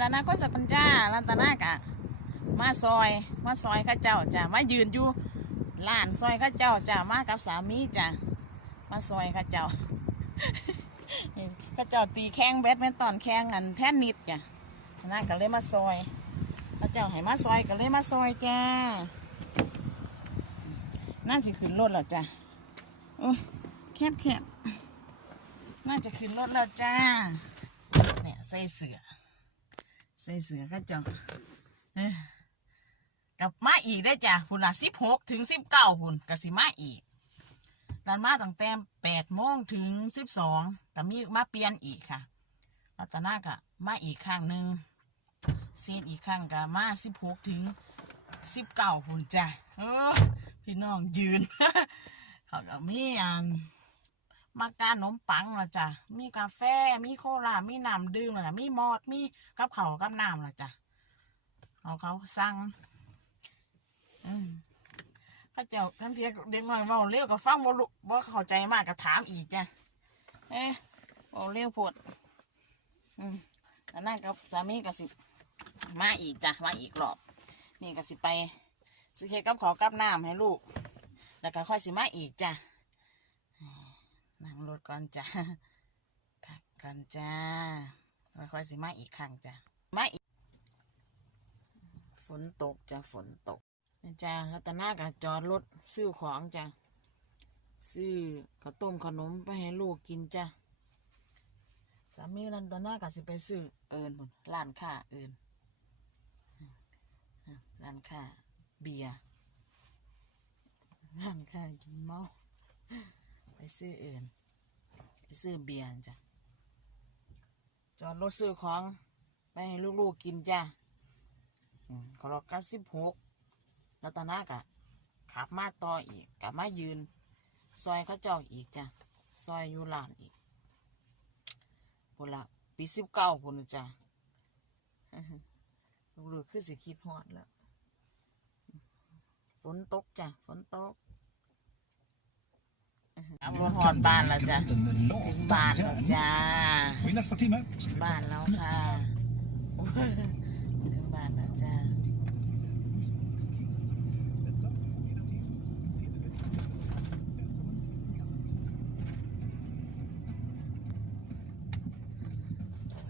รัตนาก็สกุลจ้ารัตนากะมาซอยมาซอยเข้าเจ้าจ้ามายืนอยู่ร้านซอยเข้าเจ้าจ้ามากับสามีจ้ามาซอยเข้าเจ้าเข้าเจ้าตีแข้งแบดแมนตอนแข้งอันแท่นนิดจ้ะนั่นก็เลยมาซอยเข้าเจ้าให้มาซอยก็เลยมาซอยจ้าน่าสิขึ้นรถแล้วจ้ะโอ้ยแคบแคบน่าจะขึ้นรถแล้วจ้าเนี่ยใส่เสือ ใส่เสือเข้าเจ้ากลับมาอีกได้จ้ะพุ่นละสิบหกถึงสิบเก้าพุ่นกับสิมาอีกดันมาตั้งแต่แปดโมงถึงสิบสองแต่มีมาเปลี่ยนอีกค่ะรัตนากะมาอีกครั้งหนึ่งเซนอีกครั้งกะมาสิบหกถึงสิบเก้าพุ่นจ้ะพี่น้องยืนเขาก็มีอัน มาการขนมปังละจ้ะมีกาแฟมีโคลามีน้ำดื่มละจ้ะมีมอดมีกับเขากับน้ำละจ้ะเอาเขาสั่งอืมข้าเจ้าทันทียเด็กน้อยเมาเร็วก็ฟังบ่รู้บ่เข้าใจมากก็ถามอีกจ้ะเอ๊ะเว้าเร็วดอืมแล้วนั่นกับสามีก็สิมาอีกจ้ะมาอีกรอบ นี่ก็สิไปซื้อเค้กกับขากับน้ำให้ลูก แล้วก็ค่อยสิมาอีกจ้ะ นั่งรถก่อนจ้ะพักก่อนจ้าค่อยๆสิมาอีกครั้งจ้ะมาอีก ฝนตกจ้ะฝนตกนี่จ้ารัตนากับจอดรถซื้อของจ้ะซื้อข้าวต้มขนมไปให้ลูกกินจ้ะสามีรัตนากับสิไปซื้อเอิญพุ่นร้านค้าเอิญร้านค้าเบียร์ร้านค้ากินเมา ไปซื้อเอิญไปซื้อเบียร์จ้ะ จอดรถซื้อของ ไปให้ลูกๆกินจ้ะอืมก็รอกัสิบหกรัตนากะขับมาต่ออีกกลับมายืน ซอยเขาเจ้าอีกจ้ะ ซอยอยู่ลานอีกพุ่นละปีสิบเก้าพุ่นะจ้ะลูกๆคือสิคิดฮอดแล้วฝนตกจ้ะ ฝนตก ขับรถฮอดบ้านแล้วจ้ะ Than the ถึง north บ้าน back แล้ว turn. จ้า Oui, that's the team out. บ้านแล้วค่ะถึงบ้านแล้วจ้า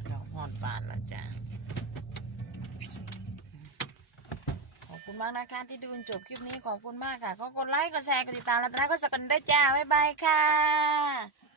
เราหอดบ้านแล้วจ้า มากนะคะที่ดูจนจบคลิปนี้ขอบคุณมากค่ะก็กดไลค์กดแชร์กดติดตามแล้วนะก็จะกันได้จ้าบ๊ายบายค่ะ